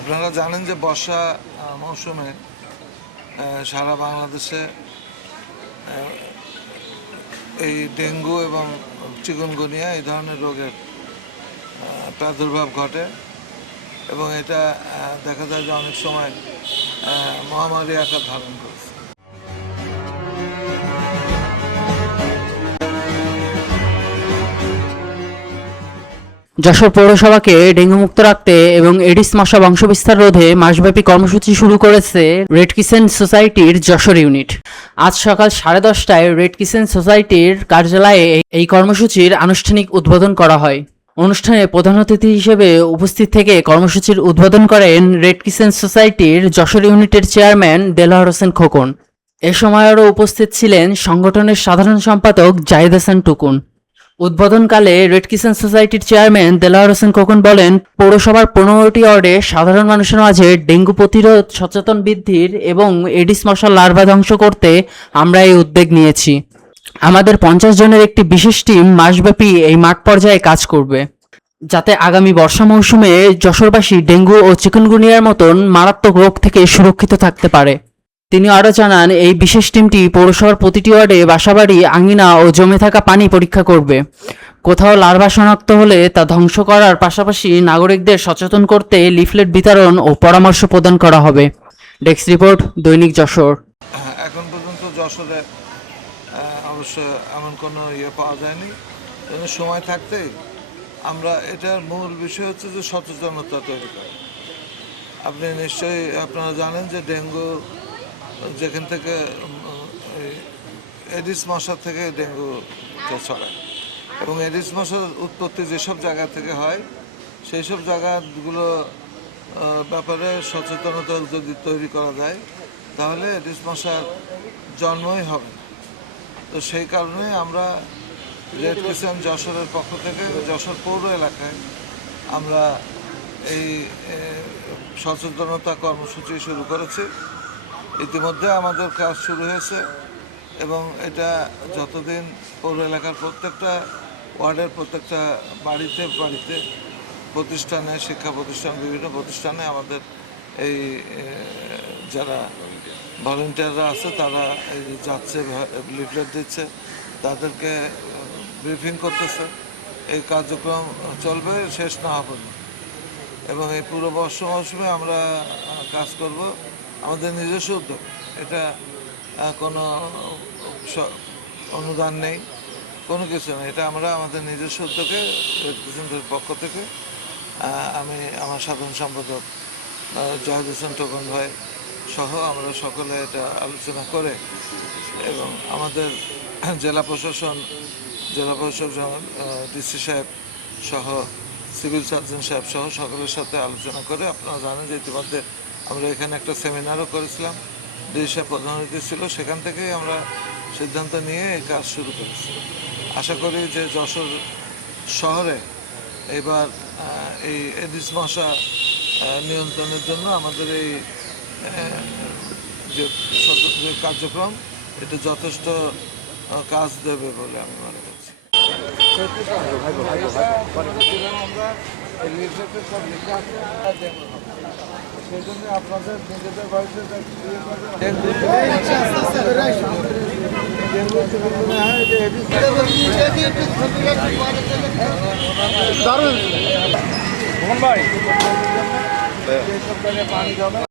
আপনারা জানেন যে বর্ষা মৌসুমে সারা বাংলাদেশে এই ডেঙ্গু এবং চিকুনগুনিয়া এই ধরনের রোগের প্রাদুর্ভাব ঘটে এবং এটা দেখা যায় যে অনেক সময় মহামারী আকার ধারণ করেছে। যশোর পৌরসভাকে ডেঙ্গু মুক্ত রাখতে এবং এডিস মশা বংশবিস্তার রোধে মাসব্যাপী কর্মসূচি শুরু করেছে রেড ক্রিসেন্ট সোসাইটির যশোর ইউনিট। আজ সকাল 10:30টায় রেড ক্রিসেন্ট সোসাইটির কার্যালয়ে এই কর্মসূচির আনুষ্ঠানিক উদ্বোধন করা হয়। অনুষ্ঠানে প্রধান অতিথি হিসেবে উপস্থিত থেকে কর্মসূচির উদ্বোধন করেন রেড ক্রিসেন্ট সোসাইটির যশোর ইউনিটের চেয়ারম্যান দেলোয়ার হোসেন খোকন। এ সময় আরও উপস্থিত ছিলেন সংগঠনের সাধারণ সম্পাদক জাহিদ হাসান টুকুন। উদ্বোধনকালে রেড ক্রিসেন্ট সোসাইটির চেয়ারম্যান দেলোয়ার হোসেন খোকন বলেন, পৌরসভার 15টি ওয়ার্ডে সাধারণ মানুষের মাঝে ডেঙ্গু প্রতিরোধ সচেতন বৃদ্ধির এবং এডিস মশার লার্ভা ধ্বংস করতে আমরা এই উদ্যোগ নিয়েছি। আমাদের 50 জনের একটি বিশেষ টিম মাসব্যাপী এই মাঠ পর্যায়ে কাজ করবে, যাতে আগামী বর্ষা মৌসুমে যশোরবাসী ডেঙ্গু ও চিকুনগুনিয়ার মতন মারাত্মক রোগ থেকে সুরক্ষিত থাকতে পারে। তিনি আরও জানান, এই বিশেষ টিমটি পৌরসভার প্রতিটি ওয়ার্ডে বাসাবাড়ি, আঙিনা ও জমে থাকা পানি পরীক্ষা করবে। কোথাও লার্ভা শনাক্ত হলে তা ধ্বংস করার পাশাপাশি নাগরিকদের সচেতন করতে লিফলেট বিতরণ ও পরামর্শ প্রদান করা হবে। ডেস্ক রিপোর্ট, দৈনিক যশোর। এখন পর্যন্ত যশোরে অবশ্য এমন কোনো পাওয়া যায়নি। সময় থাকতেই আমরা এটার মূল বিষয় হচ্ছে যে সচেতনতা তৈরি করা। আপনি নিশ্চয়ই আপনারা জানেন যে ডেঙ্গু যেখান থেকে এডিস মশা থেকে ডেঙ্গুটা ছড়ায় এবং এডিস মশার উৎপত্তি যেসব জায়গা থেকে হয় সেই সব জায়গাগুলো ব্যাপারে সচেতনতা যদি তৈরি করা যায় তাহলে এডিস মশার জন্মই হবে। তো সেই কারণে আমরা রেড ক্রিসেন্ট যশোরের পক্ষ থেকে যশোর পৌর এলাকায় আমরা এই সচেতনতা কর্মসূচি শুরু করেছি। ইতিমধ্যে আমাদের কাজ শুরু হয়েছে এবং এটা যতদিন পৌর এলাকার প্রত্যেকটা ওয়ার্ডের প্রত্যেকটা বাড়িতে বাড়িতে প্রতিষ্ঠানে, শিক্ষা প্রতিষ্ঠান, বিভিন্ন প্রতিষ্ঠানে আমাদের এই যারা ভলেন্টিয়াররা আছে তারা এই যাচ্ছে, লিফলেট দিচ্ছে, তাদেরকে ব্রিফিং করতেছে। এই কার্যক্রম চলবে শেষ না হওয়া পর্যন্ত এবং এই পুরো বর্ষা মৌসুমে আমরা কাজ করব আমাদের নিজস্ব উদ্যোগ। এটা কোনো অনুদান নেই, কোনো কিছু নেই, এটা আমরা আমাদের নিজস্ব উদ্যোগে রেড ক্রিসেন্টের পক্ষ থেকে আমি আমার সাধারণ সম্পাদক জাহিদ হাসান টুকুন ভাই সহ আমরা সকলে এটা আলোচনা করে এবং আমাদের জেলা প্রশাসন ডিসি সাহেব সহ সিভিল সার্জন সাহেব সহ সকলের সাথে আলোচনা করে, আপনারা জানেন যে ইতিমধ্যে আমরা এখানে একটা সেমিনারও করেছিলাম, ডিসি সাহেব প্রধান অতিথি ছিল, সেখান থেকেই আমরা সিদ্ধান্ত নিয়ে এই কাজ শুরু করেছি। আশা করি যে যশোর শহরে এবার এই এডিস মশা নিয়ন্ত্রণের জন্য আমাদের এই যে কার্যক্রম এটা যথেষ্ট কাজ দেবে বলে আমি মনে করছি। সেই জন্য আপনাদের নিজেদের বাড়িতে দারুণ ভাই পানি জমে